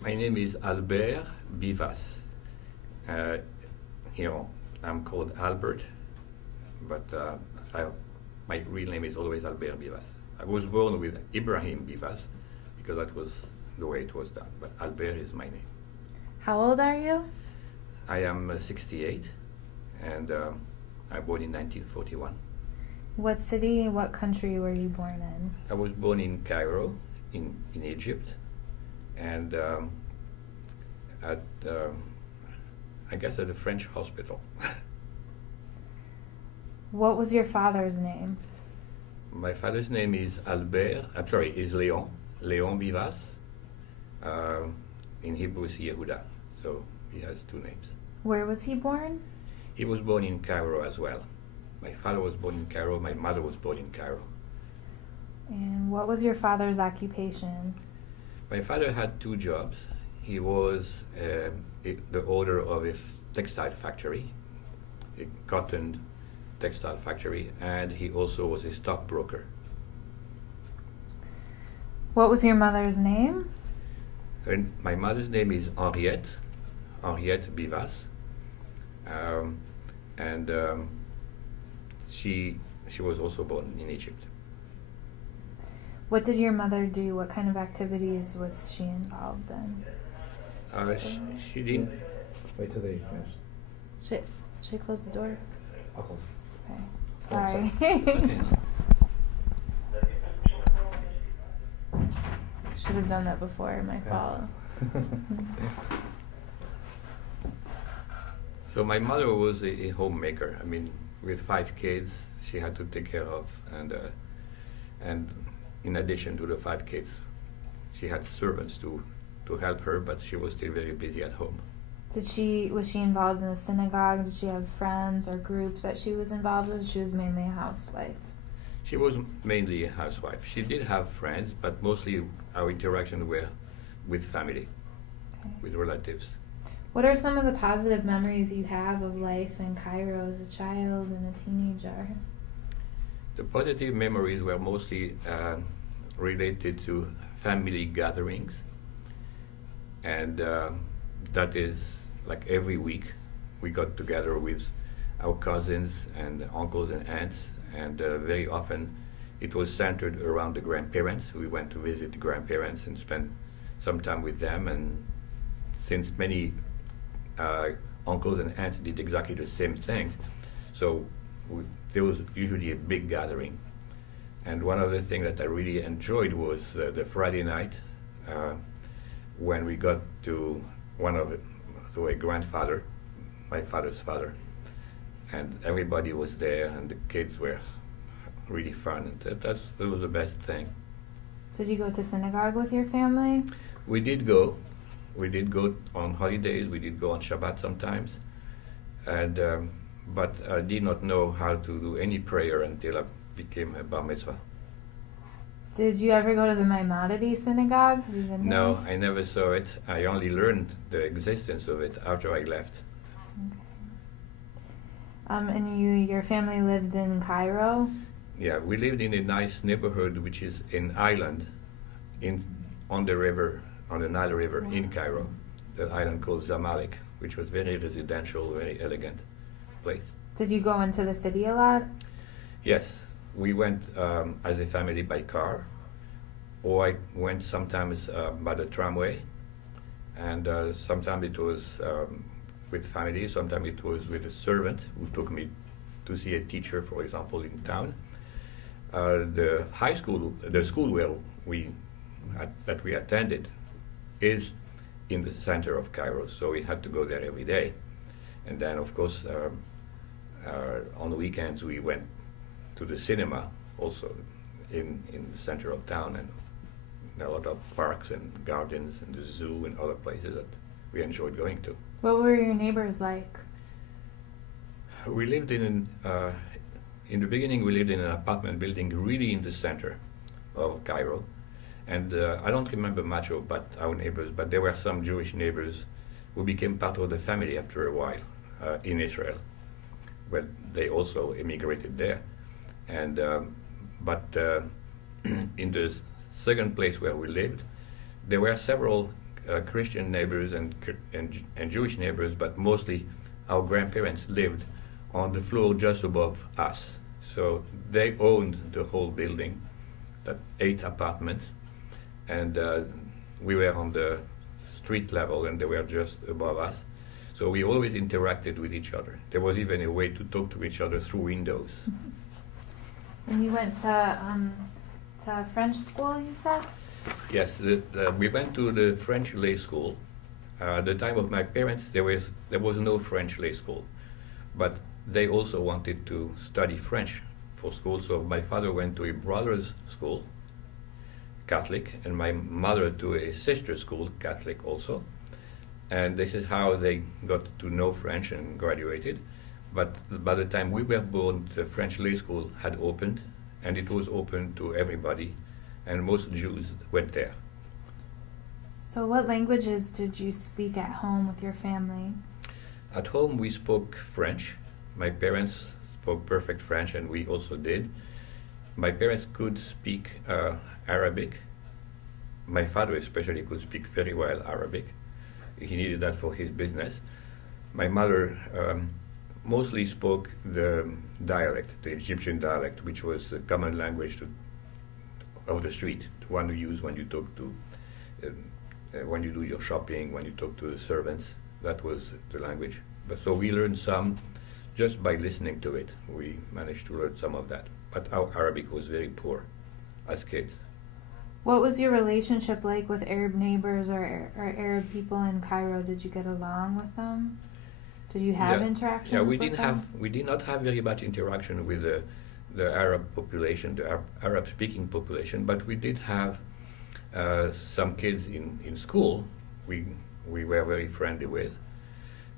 My name is Albert Bivas. Uh, I'm called Albert, but my real name is always Albert Bivas. I was born with Ibrahim Bivas because that was the way it was done, but Albert is my name. How old are you? I am 68, and I born in 1941. What city, what country were you born in? I was born in Cairo, in Egypt, and at I guess at a French hospital. What was your father's name? My father's name is is Leon Bivas. In Hebrew is Yehuda, so he has two names. Where was he born? He was born in Cairo as well. My father was born in Cairo, my mother was born in Cairo. And what was your father's occupation? My father had two jobs. He was the owner of a textile factory, a cotton textile factory, and he also was a stockbroker. What was your mother's name? My mother's name is Henriette Bivas, and she was also born in Egypt. What did your mother do? What kind of activities was she involved in? She didn't. Wait till they finish. Should I close the door? I'll close. Okay. Oh, Sorry. Should have done that before. My fault. So my mother was a homemaker. I mean, with 5 kids, she had to take care of, and in addition to the 5 kids, she had servants to help her, but she was still very busy at home. Was she involved in the synagogue? Did she have friends or groups that she was involved with? She was mainly a housewife. She was mainly a housewife. She did have friends, but mostly our interaction were with family, Okay. with relatives. What are some of the positive memories you have of life in Cairo as a child and a teenager? The positive memories were mostly related to family gatherings, and that is like every week we got together with our cousins and uncles and aunts, and very often it was centered around the grandparents. We went to visit the grandparents and spend some time with them, and since many uncles and aunts did exactly the same thing, so there was usually a big gathering. And one of the things that I really enjoyed was the Friday night when we got to a grandfather, my father's father, and everybody was there, and the kids were really fun. And that was the best thing. Did you go to synagogue with your family? We did go. We did go on holidays. We did go on Shabbat sometimes, and but I did not know how to do any prayer until I became a bar mitzvah. Did you ever go to the Maimonides synagogue? Have you been there? No, I never saw it. I only learned the existence of it after I left. Okay. And your family lived in Cairo? Yeah, we lived in a nice neighborhood, which is an island on the Nile River in Cairo, the island called Zamalek, which was very residential, very elegant place. Did you go into the city a lot? Yes, we went as a family by car, or I went sometimes by the tramway, and sometimes it was with family, sometimes it was with a servant who took me to see a teacher, for example, in town. The school where that we attended is in the center of Cairo, so we had to go there every day. And then, of course, on the weekends we went to the cinema, also in the center of town, and there are a lot of parks and gardens and the zoo and other places that we enjoyed going to. What were your neighbors like? We lived in the beginning we lived in an apartment building really in the center of Cairo, and I don't remember much about our neighbors, but there were some Jewish neighbors who became part of the family after a while in Israel, but they also immigrated there. And but in the second place where we lived, there were several Christian neighbors and Jewish neighbors, but mostly our grandparents lived on the floor just above us. So they owned the whole building, that 8 apartments, and we were on the street level and they were just above us. So we always interacted with each other. There was even a way to talk to each other through windows. And you went to French school, you said? Yes, we went to the French lay school. At the time of my parents, there was no French lay school, but they also wanted to study French for school. So my father went to a brother's school, Catholic, and my mother to a sister school, Catholic also. And this is how they got to know French and graduated. But by the time we were born, the French lay school had opened, and it was open to everybody, and most Jews went there. So what languages did you speak at home with your family? At home we spoke French. My parents spoke perfect French, and we also did. My parents could speak Arabic. My father especially could speak very well Arabic. He needed that for his business. My mother mostly spoke the dialect, the Egyptian dialect, which was the common language of the street, the one you use when you talk to, when you do your shopping, when you talk to the servants. That was the language. But so we learned some just by listening to it. We managed to learn some of that. But our Arabic was very poor as kids. What was your relationship like with Arab neighbors or Arab people in Cairo? Did you get along with them? Did you have interactions with them? We did not have very much interaction with the Arab population, the Arab-speaking population, but we did have some kids in school we were very friendly with.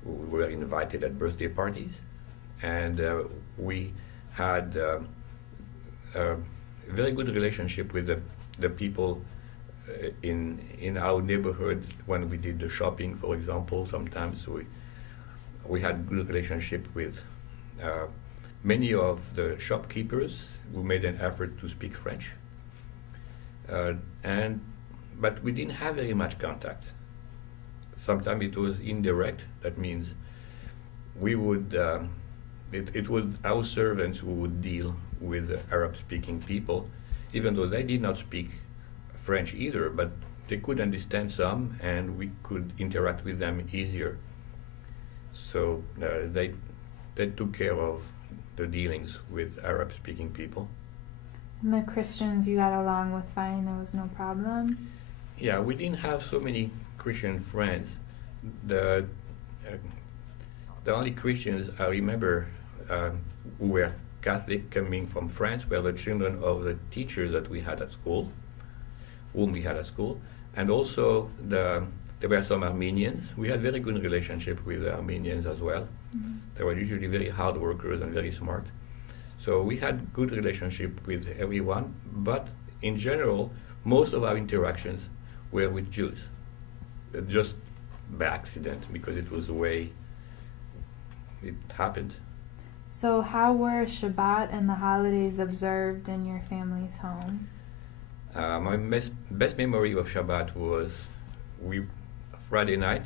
We were invited at birthday parties, and we had a very good relationship with the people in our neighborhood when we did the shopping, for example. Sometimes we had good relationship with many of the shopkeepers who made an effort to speak French. But we didn't have very much contact. Sometimes it was indirect. That means we would, it was our servants who would deal with the Arab-speaking people, even though they did not speak French either, but they could understand some, and we could interact with them easier. So they took care of the dealings with Arab-speaking people. And the Christians you got along with fine, there was no problem? Yeah, we didn't have so many Christian friends. The only Christians I remember who were Catholic coming from France were the children of the teachers that we had at school, whom we had at school, and also there were some Armenians. We had very good relationship with the Armenians as well. Mm-hmm. They were usually very hard workers and very smart. So we had good relationship with everyone, but in general, most of our interactions were with Jews. Just by accident, because it was the way it happened. So how were Shabbat and the holidays observed in your family's home? My best memory of Shabbat was Friday night.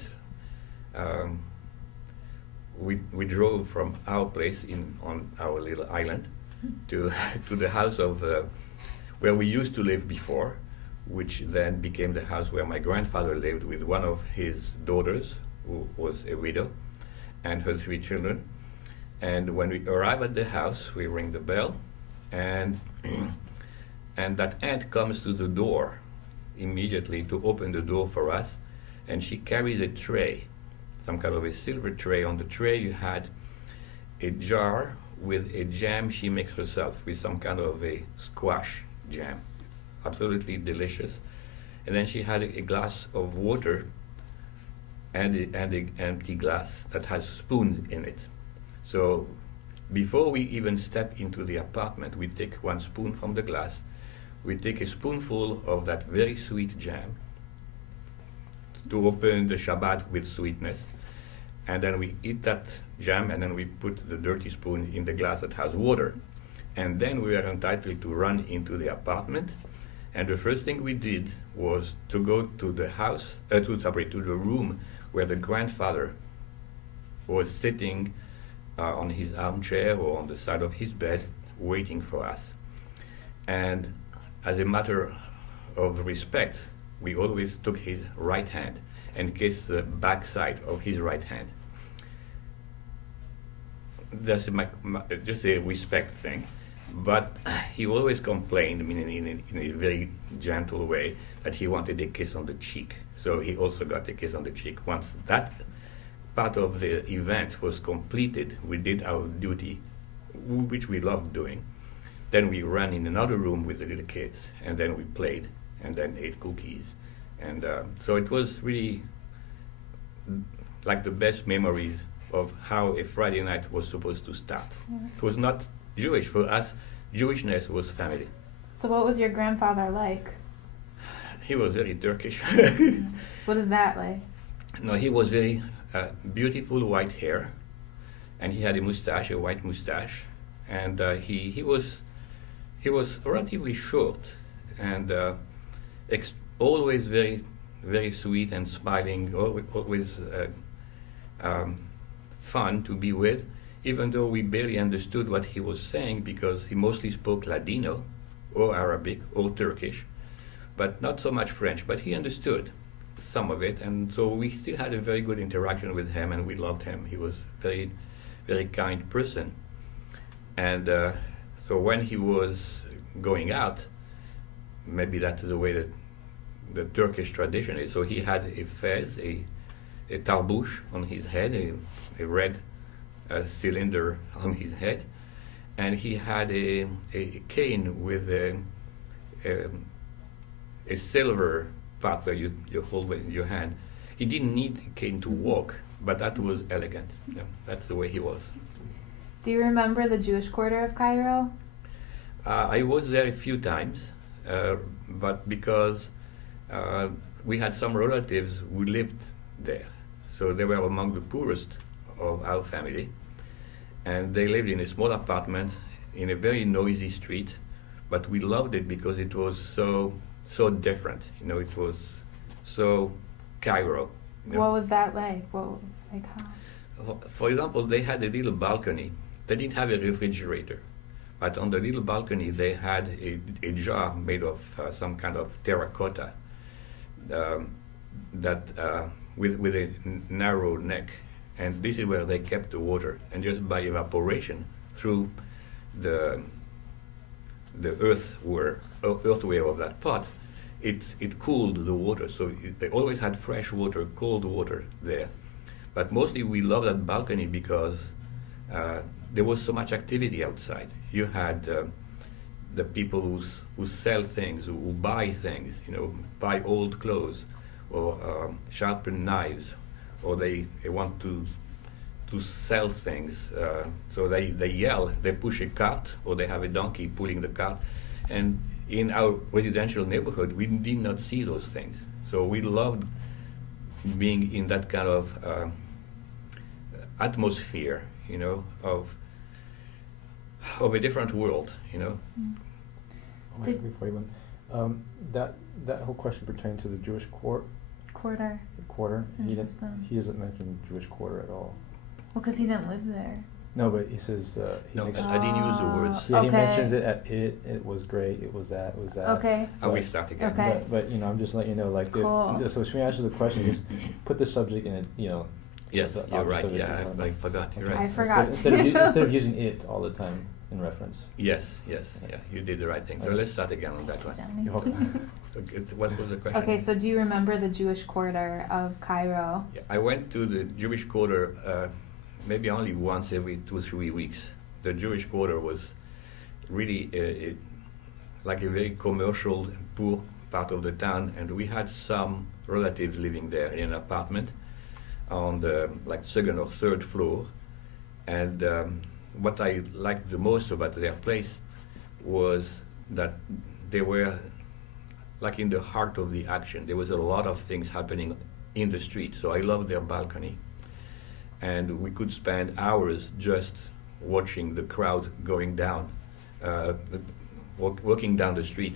We drove from our place on our little island to the house of where we used to live before, which then became the house where my grandfather lived with one of his daughters, who was a widow, and her 3 children. And when we arrive at the house, we ring the bell, and that aunt comes to the door immediately to open the door for us, and she carries a tray, some kind of a silver tray. On the tray you had a jar with a jam she makes herself, with some kind of a squash jam. Absolutely delicious. And then she had a glass of water and an empty glass that has spoons in it. So before we even step into the apartment, we take 1 spoon from the glass, we take a spoonful of that very sweet jam to open the Shabbat with sweetness, and then we eat that jam, and then we put the dirty spoon in the glass that has water. And then we are entitled to run into the apartment And the first thing we did was to go to the house, to the room where the grandfather was sitting on his armchair or on the side of his bed, waiting for us. And as a matter of respect, we always took his right hand and kissed the backside of his right hand. That's just a respect thing. But he always complained, in a very gentle way, that he wanted a kiss on the cheek. So he also got a kiss on the cheek. Once that part of the event was completed, we did our duty, which we loved doing. Then we ran in another room with the little kids, and then we played, and then ate cookies. And so it was really like the best memories of how a Friday night was supposed to start. Yeah. It was not Jewish. For us, Jewishness was family. So what was your grandfather like? He was very Turkish. What is that like? No, he was very beautiful white hair, and he had a mustache, a white mustache, and he was relatively short, and always very, very sweet and smiling, always fun to be with, even though we barely understood what he was saying because he mostly spoke Ladino or Arabic or Turkish, but not so much French, but he understood some of it, and so we still had a very good interaction with him, and we loved him. He was a very, very kind person. And so when he was going out, maybe that's the way that the Turkish tradition is, so he had a fez, a tarbouche on his head, a red cylinder on his head, and he had a cane with a silver part where you hold it in your hand. He didn't need a cane to walk, but that was elegant. Yeah, that's the way he was. Do you remember the Jewish quarter of Cairo? I was there a few times, but because we had some relatives who lived there, so they were among the poorest of our family, and they lived in a small apartment in a very noisy street, but we loved it because it was so different. It was so Cairo. What was that like? How? For example, they had a little balcony. They didn't have a refrigerator, but on the little balcony they had a jar made of some kind of terracotta with a narrow neck, and this is where they kept the water. And just by evaporation through the earthware of that pot, it cooled the water. So they always had fresh water, cold water there. But mostly we loved that balcony because there was so much activity outside. You had the people who sell things, who buy things, buy old clothes, or sharpen knives, or they want to sell things. So they yell, they push a cart, or they have a donkey pulling the cart. And in our residential neighborhood, we did not see those things. So we loved being in that kind of atmosphere, of a different world, Before you went, that whole question pertained to the Jewish quarter. He doesn't mention Jewish quarter at all. Well, because he didn't live there. No, but he says I didn't use the words. Yeah, okay. He mentions it at it was great. It was that. Okay. And we start again. Okay. But I'm just letting you know, like, cool. so when you answer the question, just put the subject in it. Yes, you're right. Yeah, I forgot. You're right. I forgot. Instead of using it all the time in reference. Yes. Yeah, you did the right thing. So let's start again on that one. You're welcome. What was the question? Okay, so do you remember the Jewish quarter of Cairo? Yeah, I went to the Jewish quarter maybe only once every 2-3 weeks. The Jewish quarter was really like a very commercial, poor part of the town, and we had some relatives living there in an apartment on the second or third floor. And what I liked the most about their place was that they were like in the heart of the action. There was a lot of things happening in the street, so I loved their balcony. And we could spend hours just watching the crowd going down, walking down the street.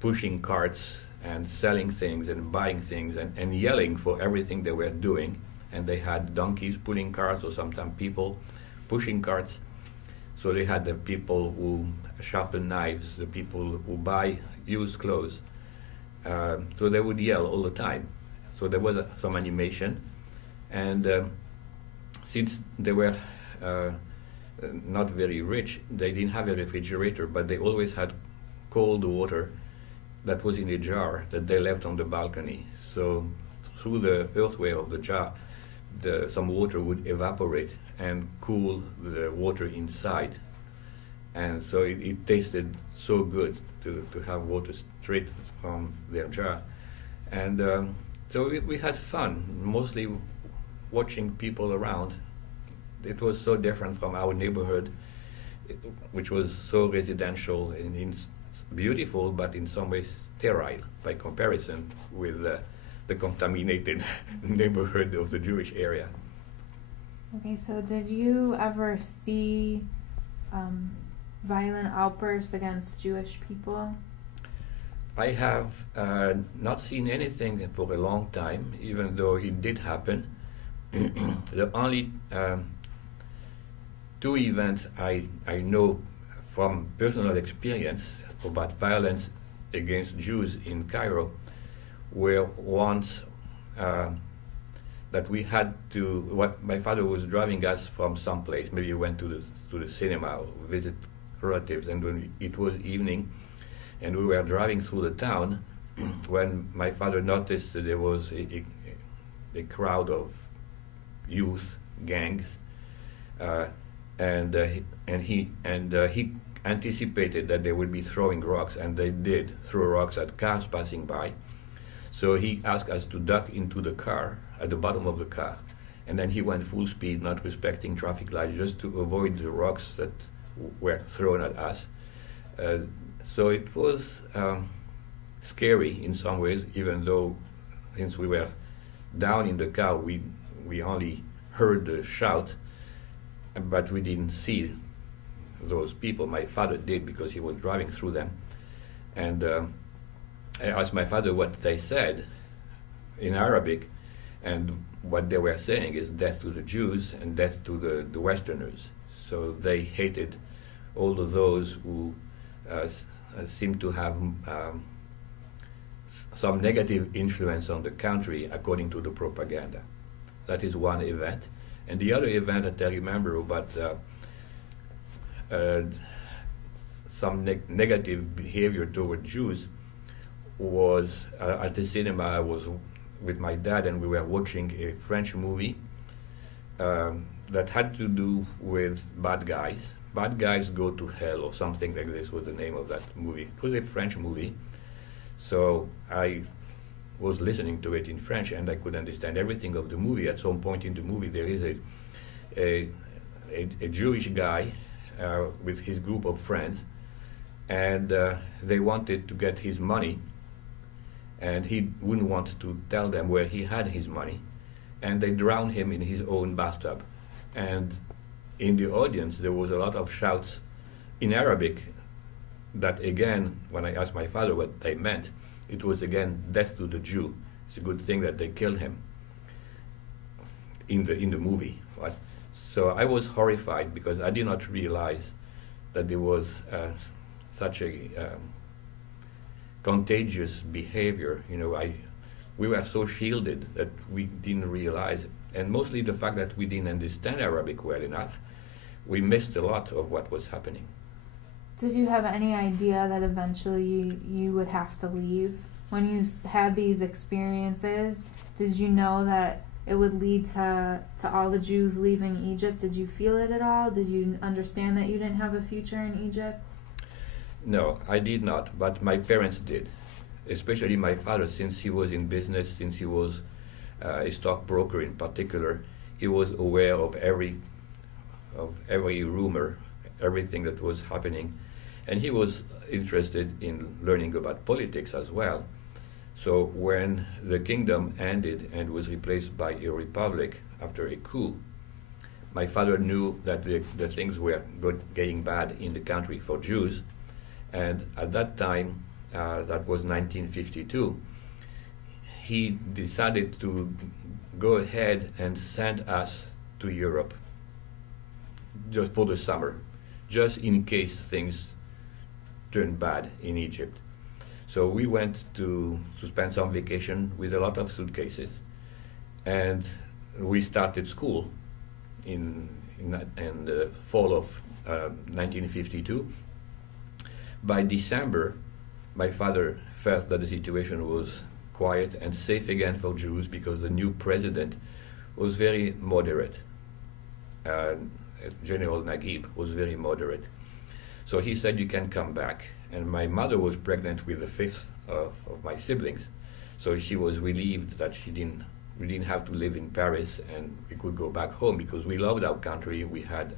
pushing carts and selling things and buying things and yelling for everything they were doing. And they had donkeys pulling carts, or sometimes people pushing carts. So they had the people who sharpen knives, the people who buy used clothes. So they would yell all the time. So there was some animation. And since they were not very rich, they didn't have a refrigerator, but they always had cold water that was in a jar that they left on the balcony. So through the earthenware of the jar, some water would evaporate and cool the water inside. And so it tasted so good to have water straight from their jar. And so we had fun, mostly watching people around. It was so different from our neighborhood, which was so residential and beautiful, but in some ways sterile by comparison with the contaminated neighborhood of the Jewish area. Okay, so did you ever see violent outbursts against Jewish people? I have not seen anything for a long time, even though it did happen. The only two events I know from personal experience about violence against Jews in Cairo were once that we had to, my father was driving us from someplace, maybe he went to the cinema or visit relatives, and when it was evening and we were driving through the town, when my father noticed that there was a crowd of youth gangs, and he anticipated that they would be throwing rocks, and they did throw rocks at cars passing by. So he asked us to duck into the car, at the bottom of the car, and then he went full speed, not respecting traffic lights, just to avoid the rocks that were thrown at us. So it was scary in some ways, even though since we were down in the car, we only heard the shout, but we didn't see those people. My father did, because he was driving through them. And I asked my father what they said in Arabic, and what they were saying is death to the Jews and death to the Westerners. So they hated all of those who seemed to have some negative influence on the country according to the propaganda. That is one event. And the other event that I remember about some negative behavior toward Jews was at the cinema. I was with my dad, and we were watching a French movie that had to do with bad guys. Bad guys go to hell, or something like this was the name of that movie. It was a French movie. So I was listening to it in French, and I could understand everything of the movie. At some point in the movie, there is a Jewish guy with his group of friends, and they wanted to get his money, and he wouldn't want to tell them where he had his money, and they drowned him in his own bathtub. And in the audience, there was a lot of shouts in Arabic that, again, when I asked my father what they meant, it was again death to the Jew. It's a good thing that they killed him in the movie. Right? So I was horrified, because I did not realize that there was such a contagious behavior. We were so shielded that we didn't realize, and mostly the fact that we didn't understand Arabic well enough, we missed a lot of what was happening. Did you have any idea that eventually you would have to leave? When you had these experiences, did you know that it would lead to all the Jews leaving Egypt? Did you feel it at all? Did you understand that you didn't have a future in Egypt? No, I did not, but my parents did. Especially my father, since he was in business, since he was a stockbroker in particular, he was aware of every rumor, everything that was happening. And he was interested in learning about politics as well. So when the kingdom ended and was replaced by a republic after a coup, my father knew that the things were getting bad in the country for Jews, And at that time, that was 1952, he decided to go ahead and send us to Europe just for the summer, just in case things turned bad in Egypt. So we went to spend some vacation with a lot of suitcases, and we started school in the fall of 1952. By December, my father felt that the situation was quiet and safe again for Jews because the new president was very moderate. General Naguib was very moderate. So he said, you can come back. And my mother was pregnant with the fifth of my siblings. So she was relieved that we didn't have to live in Paris and we could go back home because we loved our country. We had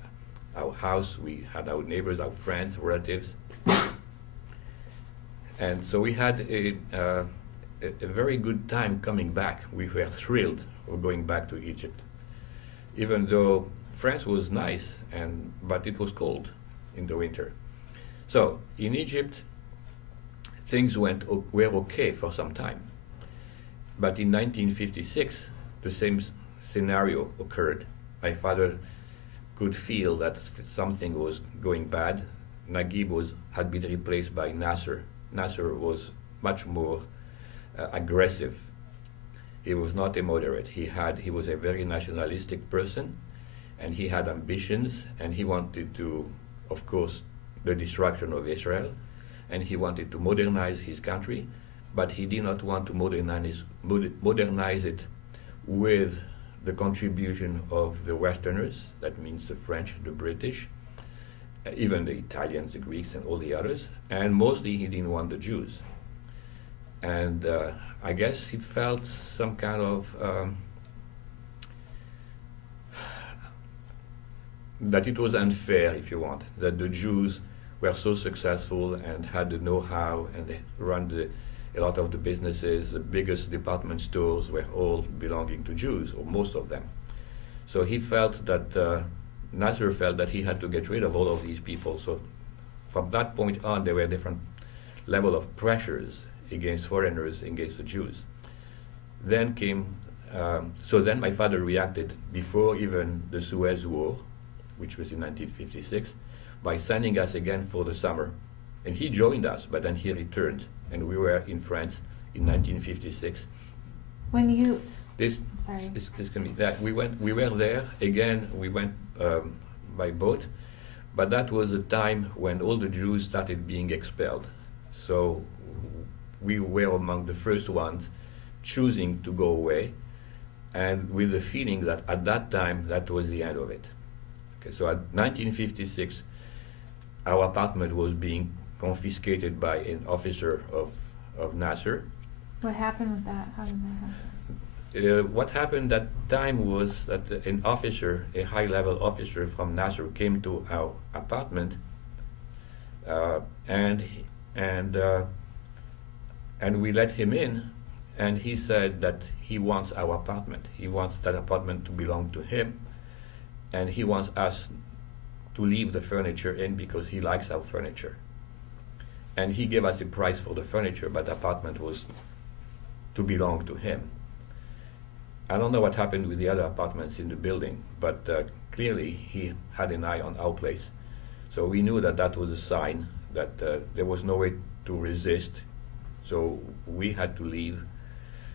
our house, we had our neighbors, our friends, relatives. And so we had a very good time coming back. We were thrilled of going back to Egypt. Even though France was nice, but it was cold in the winter. So in Egypt, things were okay for some time. But in 1956, the same scenario occurred. My father could feel that something was going bad. Naguib had been replaced by Nasser. Nasser was much more aggressive. He was not a moderate. He was a very nationalistic person, and he had ambitions, and he wanted to, of course, the destruction of Israel, and he wanted to modernize his country, but he did not want to modernize it with the contribution of the Westerners, that means the French, the British, even the Italians, the Greeks, and all the others, and mostly he didn't want the Jews. And I guess he felt some kind of that it was unfair, if you want, that the Jews were so successful and had the know-how, and they run a lot of the businesses. The biggest department stores were all belonging to Jews, or most of them. So he felt that, Nasser felt that he had to get rid of all of these people. So from that point on, there were different level of pressures against foreigners, against the Jews. Then came, so then my father reacted before even the Suez War, which was in 1956, by sending us again for the summer. And he joined us, but then he returned, and we were in France in 1956. When you... This can be that. We were there, again, we went by boat, but that was the time when all the Jews started being expelled. So we were among the first ones choosing to go away, and with the feeling that at that time, that was the end of it. Okay, so at 1956, our apartment was being confiscated by an officer of Nasser. What happened with that? How did that happen? What happened that time was that an officer, a high-level officer from Nasser, came to our apartment, and we let him in, and he said that he wants our apartment. He wants that apartment to belong to him, and he wants us to leave the furniture in because he likes our furniture. And he gave us a price for the furniture, but the apartment was to belong to him. I don't know what happened with the other apartments in the building, but clearly he had an eye on our place. So we knew that that was a sign that there was no way to resist. So we had to leave.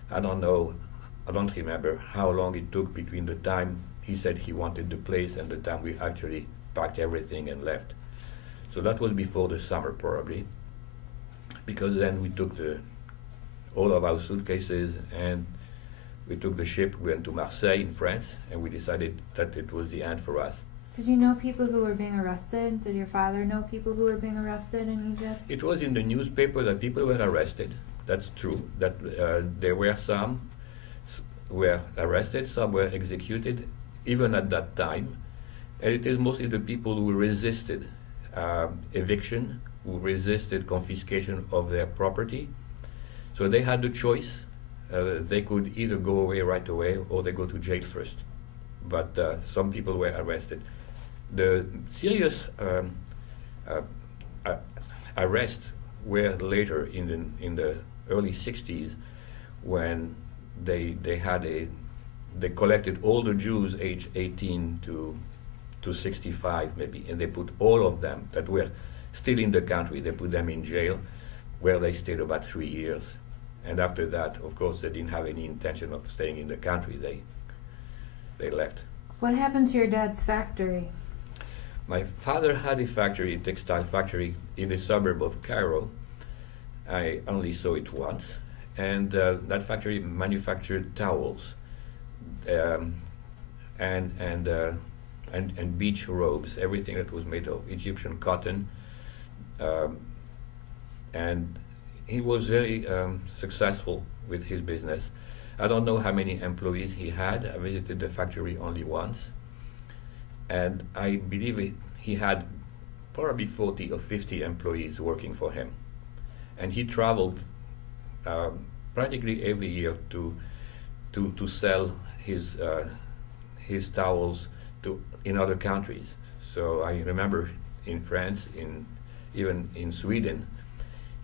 I don't remember how long it took between the time he said he wanted the place and the time we actually packed everything and left. So that was before the summer probably, because then we took all of our suitcases and we took the ship, we went to Marseille in France, and we decided that it was the end for us. Did you know people who were being arrested? Did your father know people who were being arrested in Egypt? It was in the newspaper that people were arrested. That's true. That there were some were arrested, some were executed, even at that time. And it is mostly the people who resisted eviction, who resisted confiscation of their property. So they had the choice. They could either go away right away or they go to jail first. But some people were arrested. The serious arrests were later in the early 60s, when they collected all the Jews aged 18 to 65 maybe, and they put all of them that were still in the country, they put them in jail, where they stayed about 3 years. And after that, of course, they didn't have any intention of staying in the country. They left. What happened to your dad's factory? My father had a factory, a textile factory, in the suburb of Cairo. I only saw it once. And that factory manufactured towels and beach robes, everything that was made of Egyptian cotton. And he was very successful with his business. I don't know how many employees he had. I visited the factory only once. And I believe he had probably 40 or 50 employees working for him. And he traveled practically every year to sell his towels in other countries. So I remember in France, even in Sweden,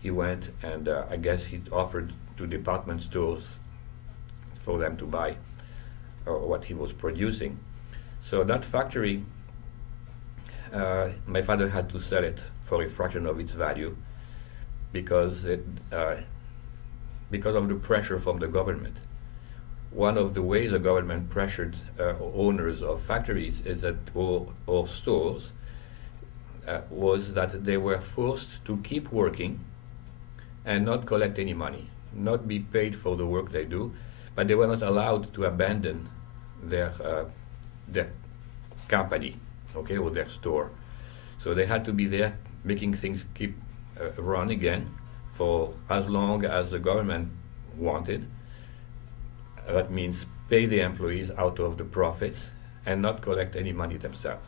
he went, and I guess he offered to department stores for them to buy what he was producing. So that factory, my father had to sell it for a fraction of its value because of the pressure from the government. One of the ways the government pressured owners of factories is that or stores was that they were forced to keep working and not collect any money, not be paid for the work they do, but they were not allowed to abandon their company, okay, or their store. So they had to be there making things keep run again for as long as the government wanted. That means pay the employees out of the profits and not collect any money themselves.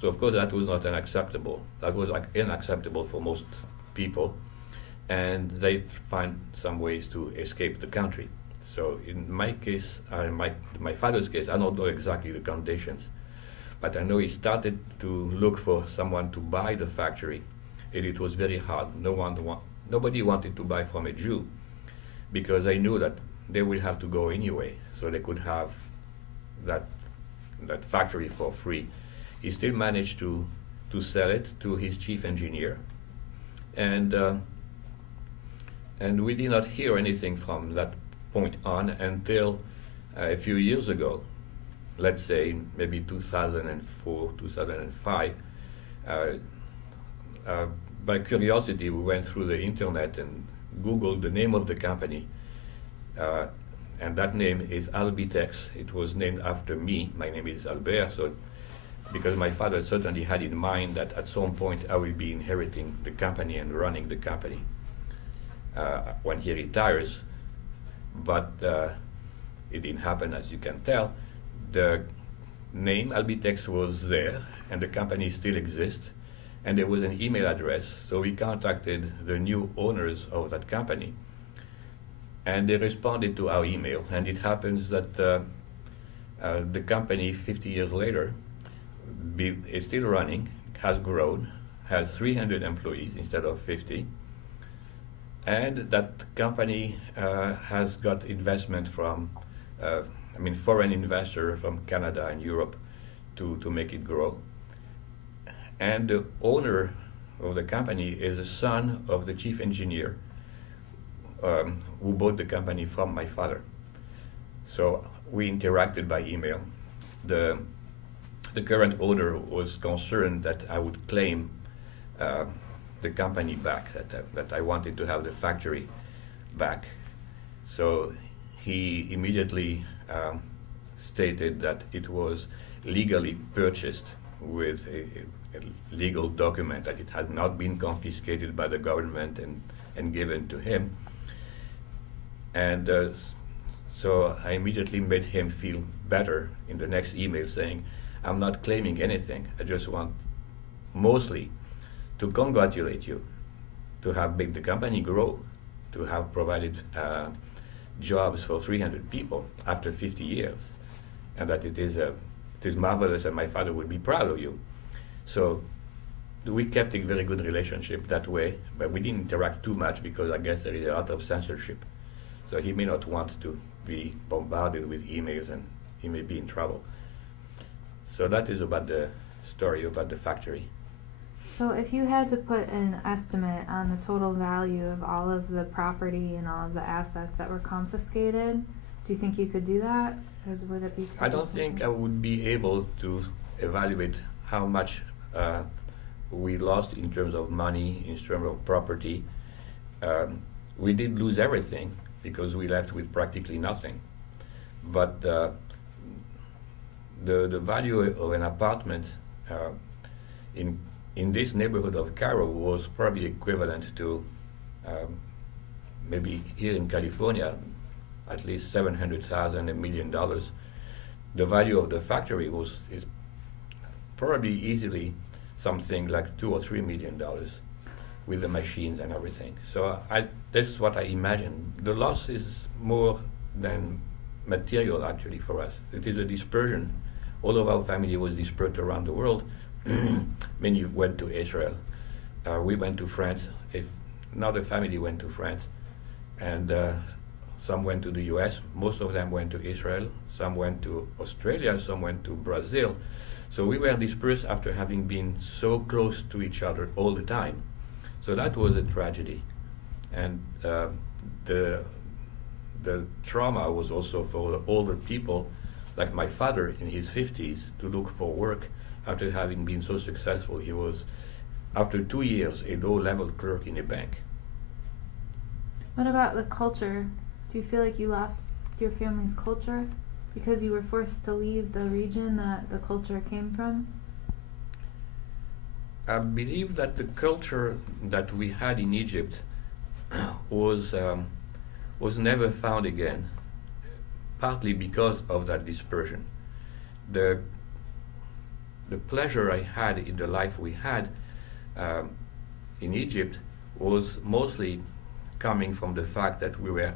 So of course that was not unacceptable. That was unacceptable for most people, and they find some ways to escape the country. So in my case, my father's case, I don't know exactly the conditions, but I know he started to look for someone to buy the factory, and it was very hard. Nobody wanted to buy from a Jew because they knew that they would have to go anyway, so they could have that factory for free. He still managed to sell it to his chief engineer, and we did not hear anything from that point on until a few years ago, let's say maybe 2004, 2005. By curiosity, we went through the internet and Googled the name of the company, and that name is Albitex. It was named after me. My name is Albert, so because my father certainly had in mind that at some point I will be inheriting the company and running the company when he retires. But it didn't happen, as you can tell. The name Albitex was there, and the company still exists, and there was an email address. So we contacted the new owners of that company, and they responded to our email. And it happens that the company, 50 years later, is still running, has grown, has 300 employees instead of 50. And that company has got investment from, foreign investor from Canada and Europe to make it grow. And the owner of the company is the son of the chief engineer who bought the company from my father. So we interacted by email. The current owner was concerned that I would claim the company back, that I wanted to have the factory back. So he immediately stated that it was legally purchased with a legal document, that it had not been confiscated by the government and given to him. And so I immediately made him feel better in the next email, saying, I'm not claiming anything. I just want mostly to congratulate you, to have made the company grow, to have provided jobs for 300 people after 50 years, and that it is marvelous, and my father would be proud of you. So we kept a very good relationship that way, but we didn't interact too much because I guess there is a lot of censorship. So he may not want to be bombarded with emails and he may be in trouble. So that is about the story about the factory. So if you had to put an estimate on the total value of all of the property and all of the assets that were confiscated, do you think you could do that? Or would it be too I don't think I would be able to evaluate how much we lost in terms of money, in terms of property. We did lose everything because we left with practically nothing. But the value of an apartment in this neighborhood of Cairo was probably equivalent to maybe here in California, at least $700,000, $1 million. The value of the factory is probably easily something like $2 or $3 million with the machines and everything. So that's what I imagine. The loss is more than material actually for us. It is a dispersion. All of our family was dispersed around the world. Many went to Israel. We went to France. Another family went to France. And some went to the US. Most of them went to Israel. Some went to Australia. Some went to Brazil. So we were dispersed after having been so close to each other all the time. So that was a tragedy. And the trauma was also for the older people, like my father in his 50s, to look for work after having been so successful. He was, after 2 years, a low-level clerk in a bank. What about the culture? Do you feel like you lost your family's culture because you were forced to leave the region that the culture came from? I believe that the culture that we had in Egypt was never found again, partly because of that dispersion. The pleasure I had in the life we had in Egypt was mostly coming from the fact that we were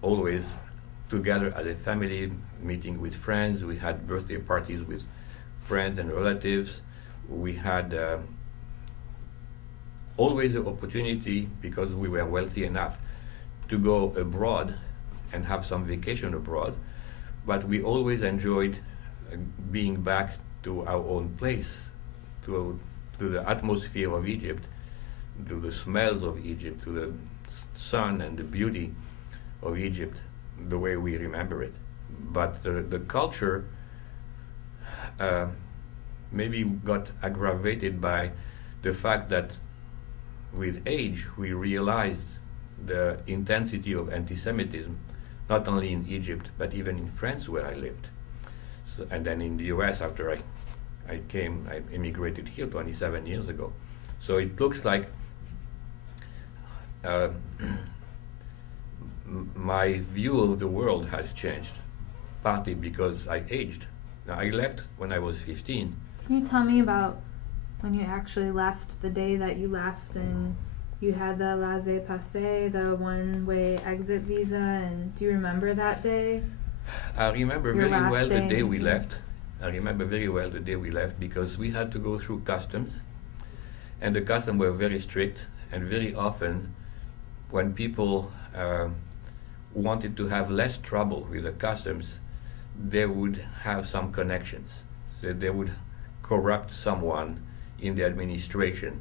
always together as a family, meeting with friends. We had birthday parties with friends and relatives. We had always the opportunity, because we were wealthy enough, to go abroad and have some vacation abroad, but we always enjoyed being back to our own place, to the atmosphere of Egypt, to the smells of Egypt, to the sun and the beauty of Egypt, the way we remember it. But the culture maybe got aggravated by the fact that with age we realized the intensity of antisemitism, not only in Egypt but even in France where I lived. So, and then in the US after I immigrated here 27 years ago. So it looks like my view of the world has changed, partly because I aged. Now, I left when I was 15. Can you tell me about when you actually left, the day that you left and you had the laissez-passer, the one-way exit visa, and do you remember that day? I remember very well the day we left. I remember very well the day we left because we had to go through customs, and the customs were very strict, and very often when people wanted to have less trouble with the customs, they would have some connections. So they would corrupt someone in the administration.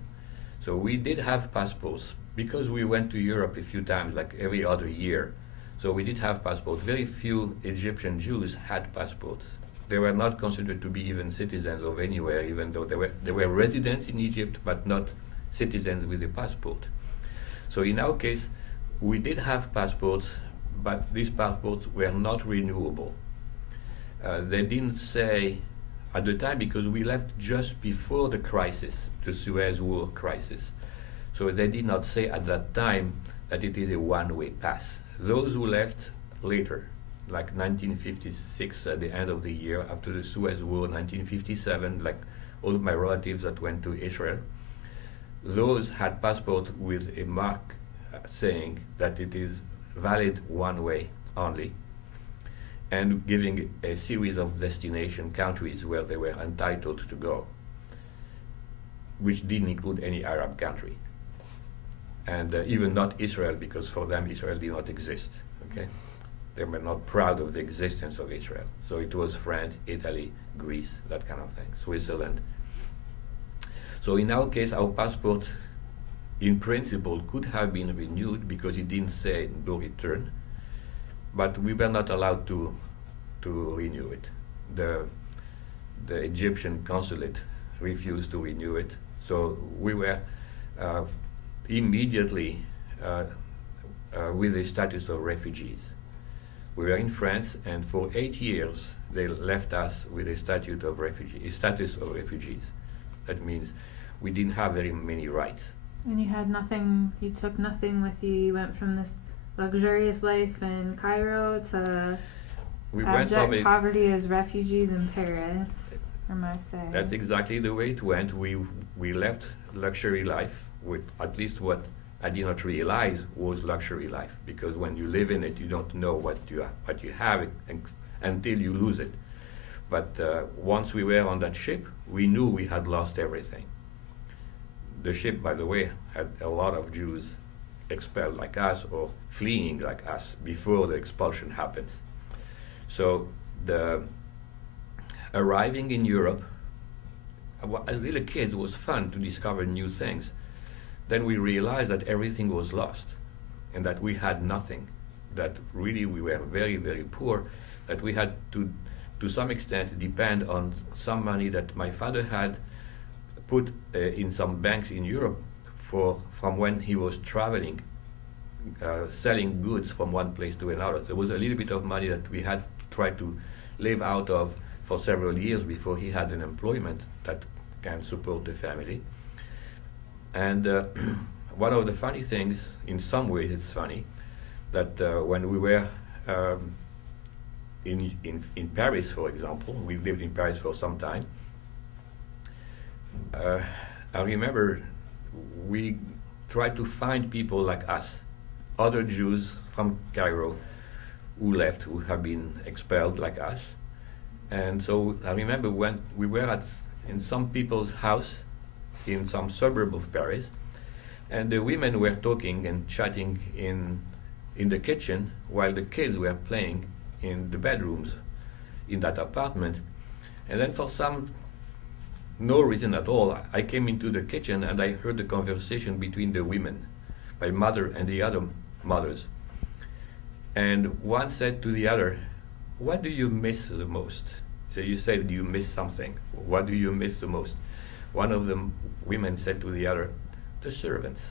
So we did have passports because we went to Europe a few times, like every other year. So we did have passports. Very few Egyptian Jews had passports. They were not considered to be even citizens of anywhere, even though they were residents in Egypt, but not citizens with a passport. So in our case, we did have passports, but these passports were not renewable. They didn't say at the time, because we left just before the crisis, the Suez War crisis. So they did not say at that time that it is a one-way pass. Those who left later, like 1956 at the end of the year, after the Suez War, 1957, like all my relatives that went to Israel, those had passports with a mark saying that it is valid one way only, and giving a series of destination countries where they were entitled to go. which didn't include any Arab country. And even not Israel, because for them Israel did not exist. Okay, they were not proud of the existence of Israel. So it was France, Italy, Greece, that kind of thing, Switzerland. So in our case, our passport, in principle, could have been renewed because it didn't say no return, but we were not allowed to renew it. The Egyptian consulate refused to renew it, so we were immediately with the status of refugees. We were in France, and for 8 years they left us with a status of refugees. That means we didn't have very many rights. And you had nothing, you took nothing with you. You went from this luxurious life in Cairo to abject poverty as refugees in Paris or Marseille. That's exactly the way it went. We left luxury life with at least what I did not realize was luxury life, because when you live in it, you don't know what you have until you lose it. But once we were on that ship, we knew we had lost everything. The ship, by the way, had a lot of Jews expelled like us or fleeing like us before the expulsion happens. So the arriving in Europe, as little kids, was fun to discover new things. Then we realized that everything was lost and that we had nothing, that really we were very, very poor, that we had to some extent depend on some money that my father had put in some banks in Europe from when he was traveling, selling goods from one place to another. There was a little bit of money that we had to try to live out of for several years before he had an employment that can support the family. And one of the funny things, in some ways it's funny, that when we were in Paris, for example, we lived in Paris for some time, I remember we tried to find people like us, other Jews from Cairo who left, who have been expelled like us. And so I remember when we were in some people's house in some suburb of Paris, and the women were talking and chatting in the kitchen while the kids were playing in the bedrooms in that apartment. And then for no reason at all, I came into the kitchen and I heard the conversation between the women, my mother and the other mothers. And one said to the other, "What do you miss the most?" So you said you miss something. What do you miss the most? One of the women said to the other, "The servants."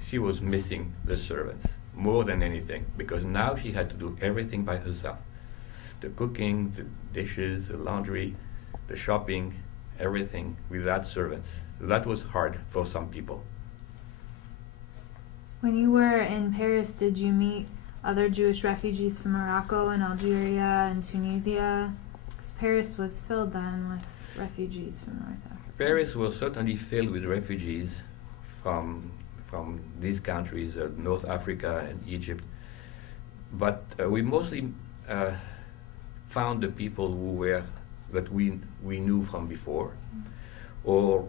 She was missing the servants more than anything, because now she had to do everything by herself. The cooking, the dishes, the laundry, the shopping, everything without servants. So that was hard for some people. When you were in Paris, did you meet other Jewish refugees from Morocco and Algeria and Tunisia? Because Paris was filled then with refugees from North Africa. Paris was certainly filled with refugees from these countries, North Africa and Egypt. But we mostly found the people that we knew from before, or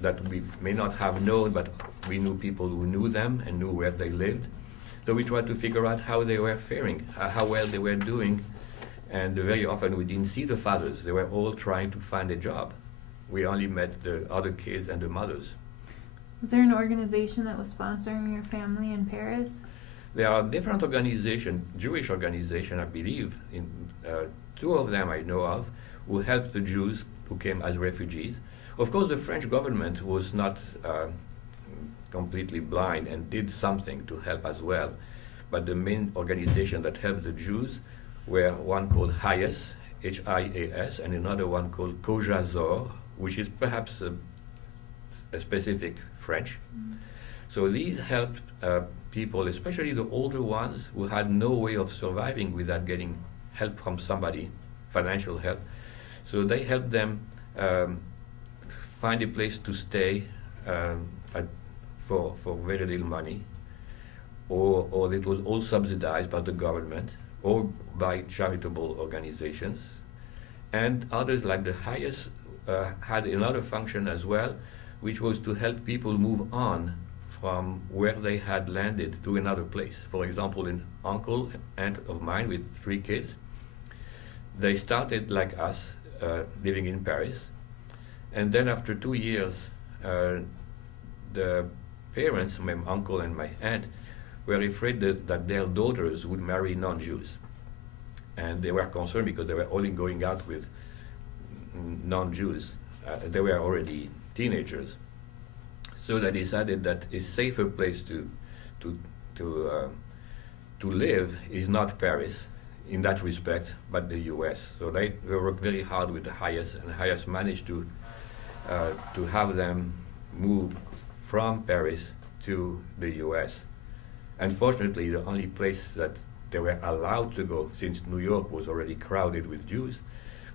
that we may not have known, but we knew people who knew them and knew where they lived. So we tried to figure out how they were faring, how well they were doing, and very often we didn't see the fathers. They were all trying to find a job. We only met the other kids and the mothers. Was there an organization that was sponsoring your family in Paris? There are different organizations, Jewish organizations, I believe. Two of them I know of, who helped the Jews who came as refugees. Of course, the French government was not completely blind and did something to help as well. But the main organization that helped the Jews were one called HIAS, H-I-A-S, and another one called Kojazor, which is perhaps a specific French. Mm. So these helped people, especially the older ones, who had no way of surviving without getting help from somebody, financial help. So they helped them find a place to stay for very little money, or it was all subsidized by the government or by charitable organizations. And others, like the highest, had another function as well, which was to help people move on from where they had landed to another place. For example, an uncle and aunt of mine with 3 kids, they started like us, living in Paris, and then after 2 years, the parents, my uncle and my aunt, were afraid that their daughters would marry non-Jews. And they were concerned because they were only going out with non-Jews. They were already teenagers. So they decided that a safer place to live is not Paris in that respect, but the U.S. So they worked very hard with the highest, and highest managed to have them move from Paris to the U.S. Unfortunately, the only place that they were allowed to go, since New York was already crowded with Jews,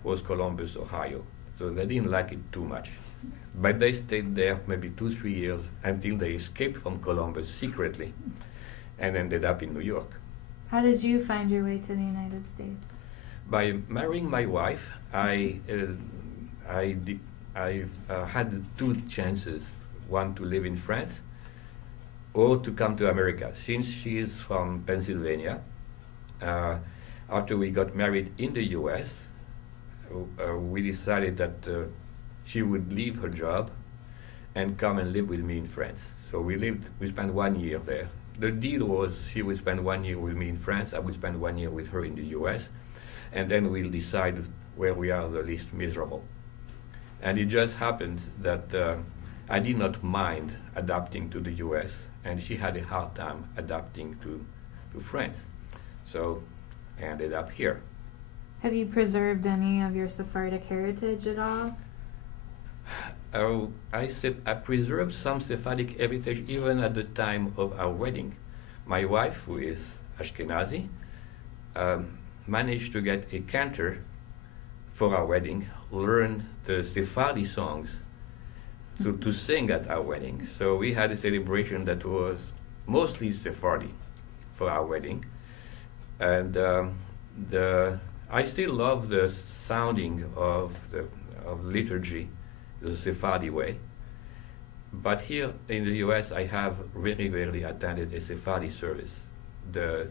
was Columbus, Ohio. So they didn't like it too much. But they stayed there maybe 2-3 years until they escaped from Columbus secretly and ended up in New York. How did you find your way to the United States? By marrying my wife, I had 2 chances, one to live in France or to come to America. Since she is from Pennsylvania, after we got married in the U.S., we decided that she would leave her job and come and live with me in France. So we spent 1 year there. The deal was she would spend 1 year with me in France, I would spend 1 year with her in the U.S., and then we'll decide where we are the least miserable. And it just happened that I did not mind adapting to the U.S., and she had a hard time adapting to France. So I ended up here. Have you preserved any of your Sephardic heritage at all? I preserved some Sephardic heritage even at the time of our wedding. My wife, who is Ashkenazi, managed to get a cantor for our wedding, learn the Sephardi songs to sing at our wedding. So we had a celebration that was mostly Sephardi for our wedding. And I still love the sounding of liturgy, the Sephardi way. But here in the U.S., I have very rarely attended a Sephardi service. The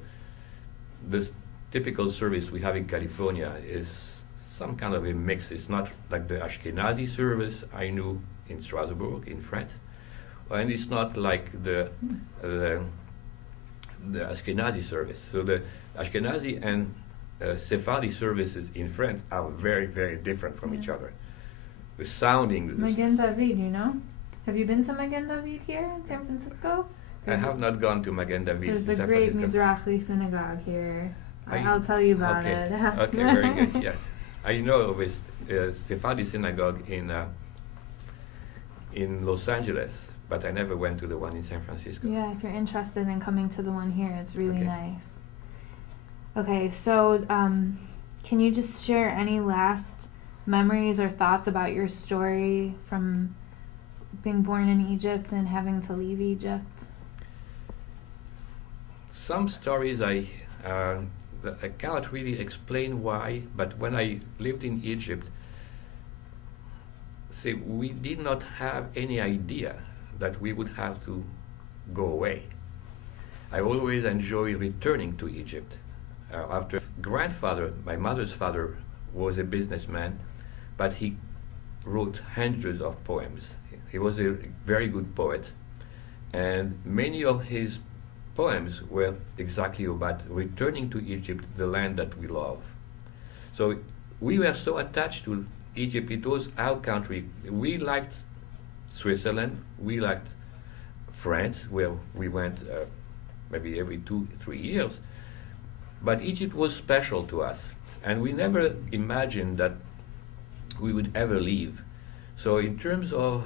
typical service we have in California is some kind of a mix. It's not like the Ashkenazi service I knew in Strasbourg, in France, and it's not like the Ashkenazi service. So the Ashkenazi and Sephardi services in France are very, very different from each other. The sounding. Magen David, you know? Have you been to Magen David here in San Francisco? I have not gone to Magen David. There's a great Mizrahi synagogue here. I'll tell you about it. Okay, very good. Yes, I know of a Sephardi synagogue in Los Angeles, but I never went to the one in San Francisco. Yeah, if you're interested in coming to the one here, it's really nice. Okay, so can you just share any last memories or thoughts about your story from being born in Egypt and having to leave Egypt? Some stories I cannot really explain why, but when I lived in Egypt, we did not have any idea that we would have to go away. I always enjoyed returning to Egypt. After grandfather, my mother's father, was a businessman, but he wrote hundreds of poems. He was a very good poet, and many of his poems were exactly about returning to Egypt, the land that we love. So we were so attached to Egypt. It was our country. We liked Switzerland, we liked France, where we went maybe every 2-3 years, but Egypt was special to us, and we never imagined that we would ever leave. So in terms of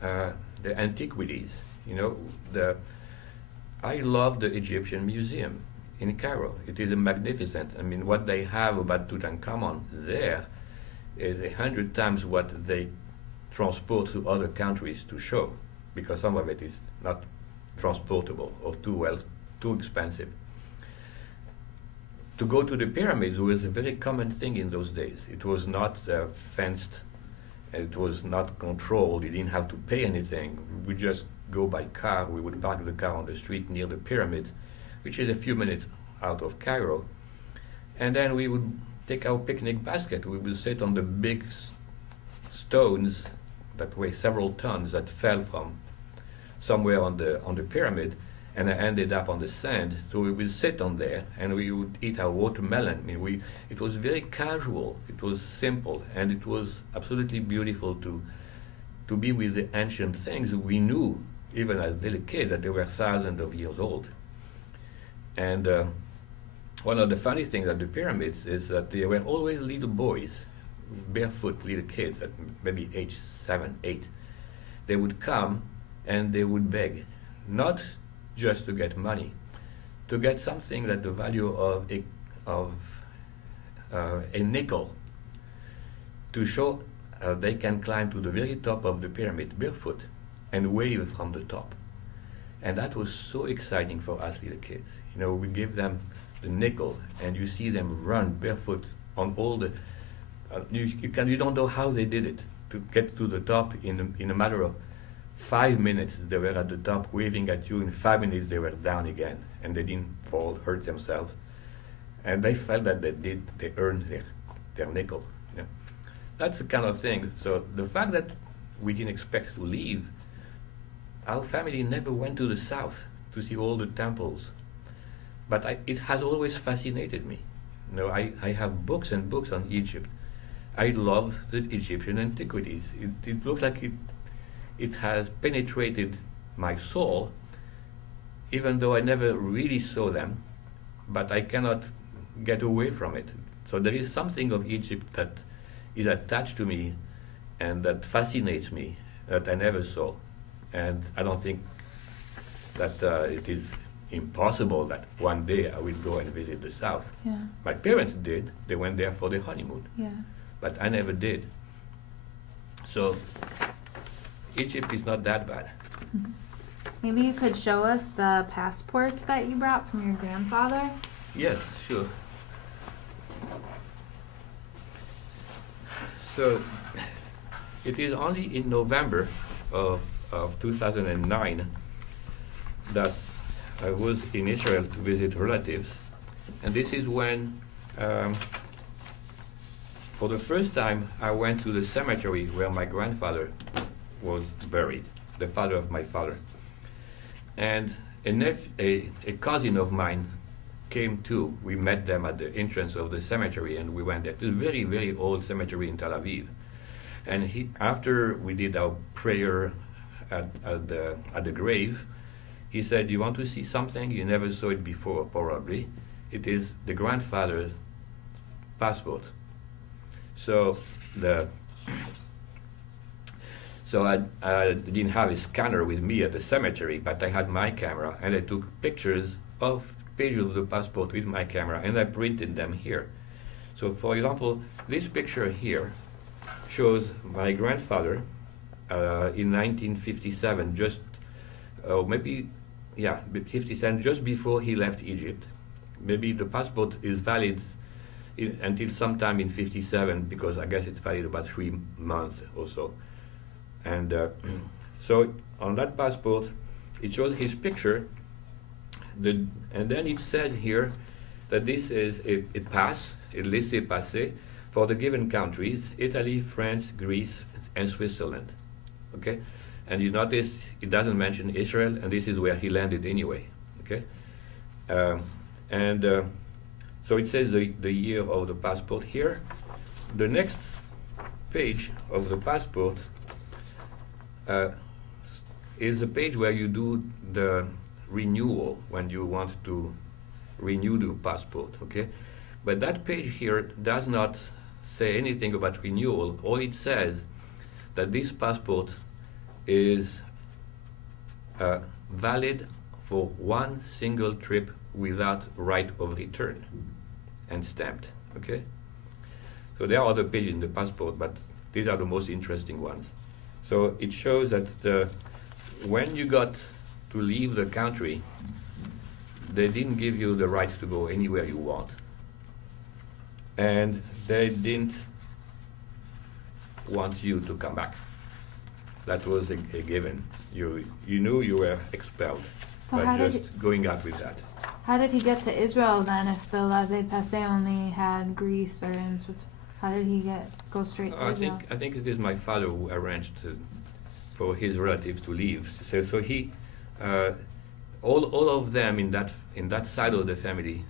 the antiquities, I love the Egyptian Museum in Cairo. It is magnificent. I mean, what they have about Tutankhamun there is 100 times what they transport to other countries to show, because some of it is not transportable or too expensive. To go to the pyramids was a very common thing in those days. It was not fenced It was not controlled. You didn't have to pay anything. We just go by car. We would park the car on the street near the pyramid, which is a few minutes out of Cairo. And then we would take our picnic basket. We would sit on the big stones that weigh several tons that fell from somewhere on the pyramid, and I ended up on the sand. So we would sit on there and we would eat our watermelon. I mean, it was very casual, it was simple, and it was absolutely beautiful to be with the ancient things. We knew, even as little kids, that they were thousands of years old. And one of the funny things at the pyramids is that there were always little boys, barefoot little kids at maybe age 7, 8. They would come and they would beg, not just to get money, to get something that the value of a nickel, to show they can climb to the very top of the pyramid barefoot and wave from the top. And that was so exciting for us little kids. You know, we give them the nickel, and you see them run barefoot on all the. You don't know how they did it to get to the top in a matter of 5 minutes. They were at the top waving at you. In 5 minutes they were down again, and they didn't fall, hurt themselves, and they felt that they earned their nickel. You know? That's the kind of thing. So the fact that we didn't expect to leave, our family never went to the south to see all the temples, but it has always fascinated me. You know, I have books and books on Egypt. I love the Egyptian antiquities. It looks like it has penetrated my soul, even though I never really saw them, but I cannot get away from it. So there is something of Egypt that is attached to me and that fascinates me that I never saw. And I don't think that it is impossible that one day I will go and visit the South. Yeah. My parents did. They went there for their honeymoon. Yeah. But I never did. So Egypt is not that bad. Maybe you could show us the passports that you brought from your grandfather? Yes, sure. So it is only in November of 2009 that I was in Israel to visit relatives. And this is when, for the first time, I went to the cemetery where my grandfather was buried, the father of my father. And a cousin of mine came too. We met them at the entrance of the cemetery, and we went there. It's a very, very old cemetery in Tel Aviv. And after we did our prayer at the grave, he said, "You want to see something? You never saw it before, probably. It is the grandfather's passport." So I didn't have a scanner with me at the cemetery, but I had my camera, and I took pictures of pages of the passport with my camera, and I printed them here. So, for example, this picture here shows my grandfather in 1957, maybe 57, just before he left Egypt. Maybe the passport is valid until sometime in 57, because I guess it's valid about 3 months or so. And so on that passport, it shows his picture, and then it says here that this is a pass, a laissez-passer, for the given countries: Italy, France, Greece, and Switzerland. Okay? And you notice it doesn't mention Israel, and this is where he landed anyway. Okay? So it says the year of the passport here. The next page of the passport is the page where you do the renewal, when you want to renew the passport, okay? But that page here does not say anything about renewal. All it says that this passport is valid for one single trip without right of return, and stamped, okay? So there are other pages in the passport, but these are the most interesting ones. So it shows that when you got to leave the country, they didn't give you the right to go anywhere you want. And they didn't want you to come back. That was a given. You knew you were expelled, So but how did just going out with that. How did he get to Israel then if the laissez-passer only had Greece or in Switzerland? How did he go straight to Israel? I think it is my father who arranged for his relatives to leave. So he, all of them in that side of the family,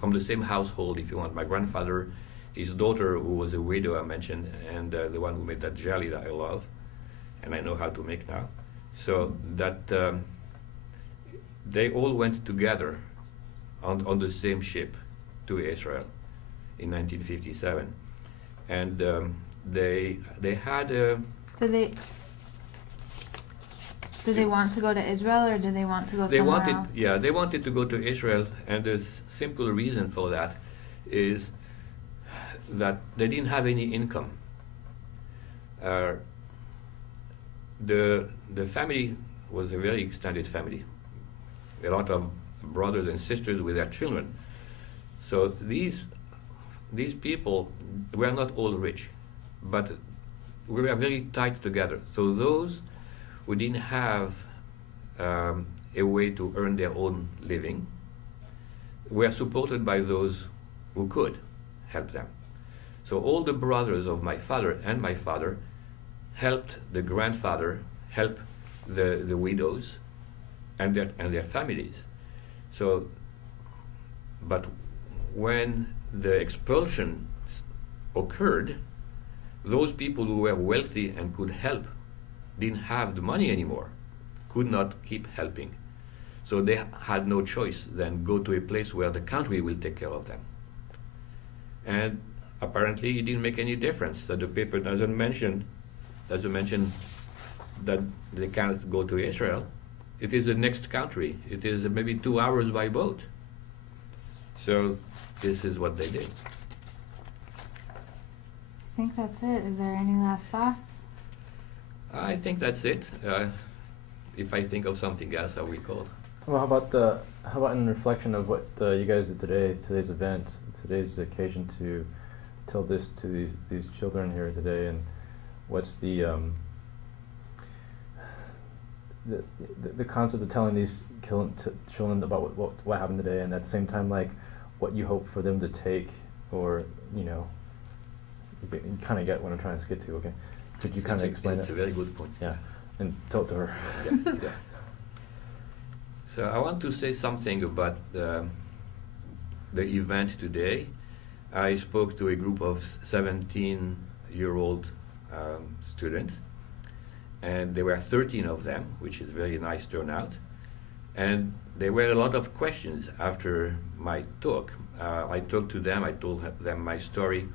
from the same household, if you want. My grandfather, his daughter, who was a widow, I mentioned, and the one who made that jelly that I love, and I know how to make now. So that they all went together on the same ship to Israel in 1957, and they had a. Did they want to go to Israel, or did they want to go somewhere else? Yeah, they wanted to go to Israel, and the simple reason for that is that they didn't have any income. The family was a very extended family, a lot of brothers and sisters with their children. So these people were not all rich, but we were very tight together. So those who didn't have a way to earn their own living were supported by those who could help them. So all the brothers of my father and my father helped the grandfather help the widows and their families. So, but when the expulsion occurred, those people who were wealthy and could help didn't have the money anymore, could not keep helping. So they had no choice than go to a place where the country will take care of them. And apparently it didn't make any difference that the paper doesn't mention that they can't go to Israel. It is the next country. It is maybe 2 hours by boat. So this is what they did. I think that's it. Is there any last thoughts? I think that's it. If I think of something else, I will call. Well, how about in reflection of what you guys did today's event, today's occasion to tell this to these children here today, and what's the concept of telling these children about what happened today, and at the same time, like, what you hope for them to take, or you kind of get what I'm trying to get to. Okay, could you kind of explain It's a very good point. Yeah, and tell it to her. Yeah. So I want to say something about the event today. I spoke to a group of 17-year-old students, and there were 13 of them, which is a very nice turnout. And there were a lot of questions after my talk. I talked to them, I told them my story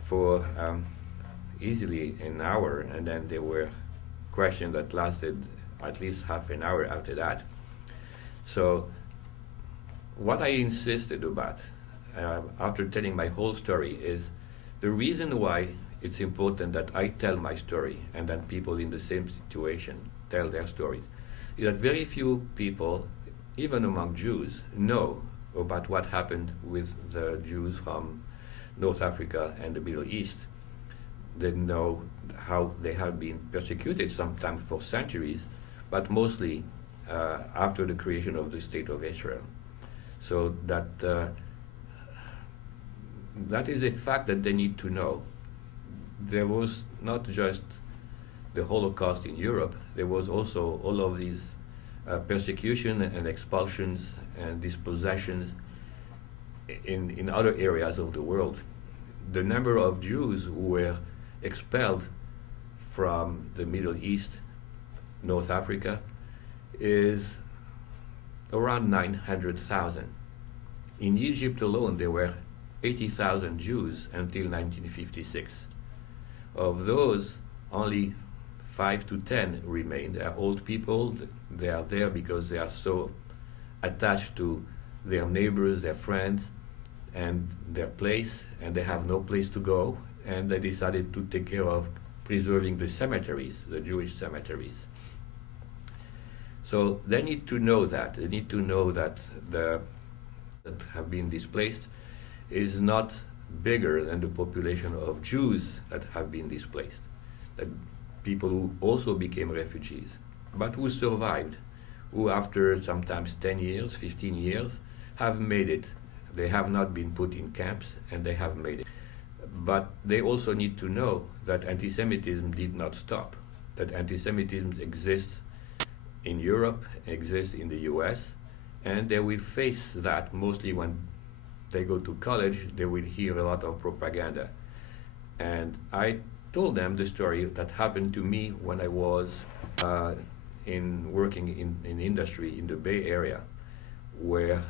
for easily an hour, and then there were questions that lasted at least half an hour after that. So what I insisted about after telling my whole story is the reason why it's important that I tell my story and that people in the same situation tell their stories is that very few people, even among Jews, know about what happened with the Jews from North Africa and the Middle East. They know how they have been persecuted sometimes for centuries, but mostly after the creation of the State of Israel. So that is a fact that they need to know. There was not just the Holocaust in Europe, there was also all of these persecution and expulsions and dispossessions in other areas of the world. The number of Jews who were expelled from the Middle East, North Africa, is around 900,000. In Egypt alone, there were 80,000 Jews until 1956. Of those, only 5 to 10 remain. They are old people. They are there because they are so attached to their neighbors, their friends, and their place, and they have no place to go, and they decided to take care of preserving the cemeteries, the Jewish cemeteries. So they need to know that. They need to know that that have been displaced is not bigger than the population of Jews that have been displaced. That people who also became refugees, but who survived, who after sometimes 10 years, 15 years, have made it. They have not been put in camps, and they have made it. But they also need to know that anti-Semitism did not stop, that anti-Semitism exists in Europe, exists in the US, and they will face that mostly when they go to college. They will hear a lot of propaganda. And I told them the story that happened to me when I was working in industry in the Bay Area, where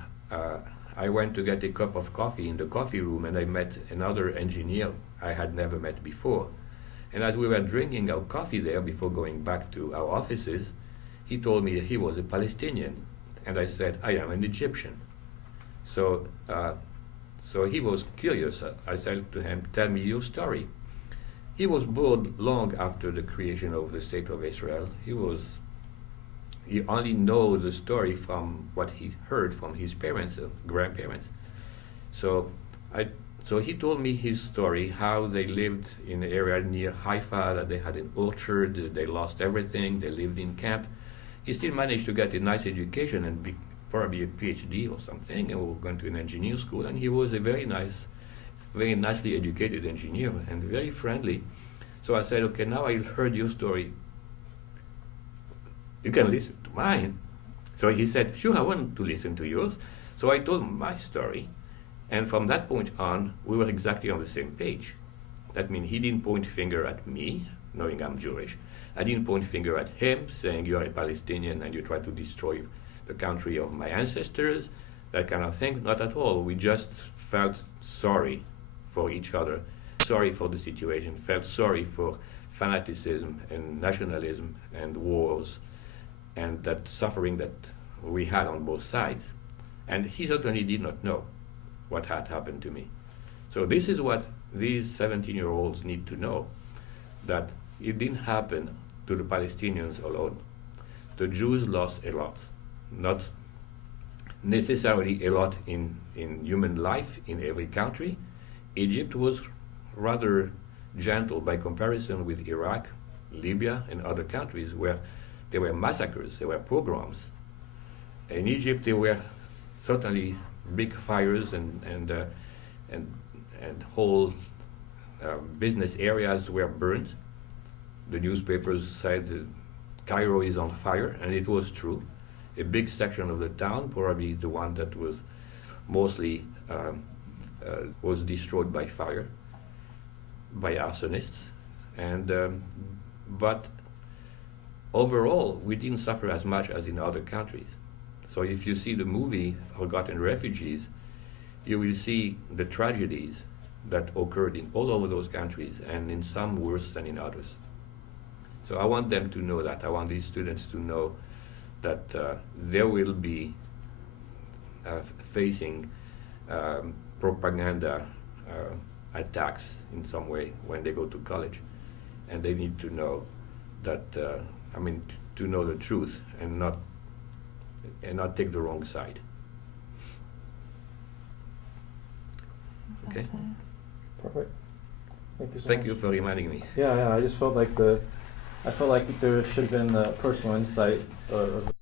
I went to get a cup of coffee in the coffee room, and I met another engineer I had never met before. And as we were drinking our coffee there before going back to our offices, he told me that he was a Palestinian. And I said, I am an Egyptian. So he was curious. I said to him, tell me your story. He was born long after the creation of the State of Israel. He only knows the story from what he heard from his parents, grandparents. So he told me his story, how they lived in an area near Haifa, that they had an orchard, they lost everything, they lived in camp. He still managed to get a nice education and probably a PhD or something, and went to an engineer school, and he was a very nicely educated engineer and very friendly. So I said, okay, now I heard your story. You can listen to mine. So he said, sure, I want to listen to yours. So I told him my story. And from that point on, we were exactly on the same page. That means he didn't point finger at me, knowing I'm Jewish. I didn't point finger at him, saying you are a Palestinian and you try to destroy the country of my ancestors, that kind of thing. Not at all. We just felt sorry for each other, sorry for the situation, felt sorry for fanaticism and nationalism and wars and that suffering that we had on both sides. And he certainly did not know what had happened to me. So this is what these 17-year-olds need to know, that it didn't happen to the Palestinians alone. The Jews lost a lot, not necessarily a lot in human life in every country. Egypt was rather gentle by comparison with Iraq, Libya, and other countries where there were massacres, there were pogroms. In Egypt, there were certainly big fires and whole business areas were burnt. The newspapers said Cairo is on fire, and it was true. A big section of the town, probably the one that was mostly was destroyed by fire, by arsonists, but overall we didn't suffer as much as in other countries. So if you see the movie Forgotten Refugees, you will see the tragedies that occurred in all over those countries, and in some worse than in others. So I want them to know that. I want these students to know that they will be facing propaganda attacks in some way when they go to college. And they need to know that, to know the truth and not take the wrong side. Okay? Perfect. Thank you so Thank much. you for reminding me. Yeah, I just felt like there should have been a personal insight of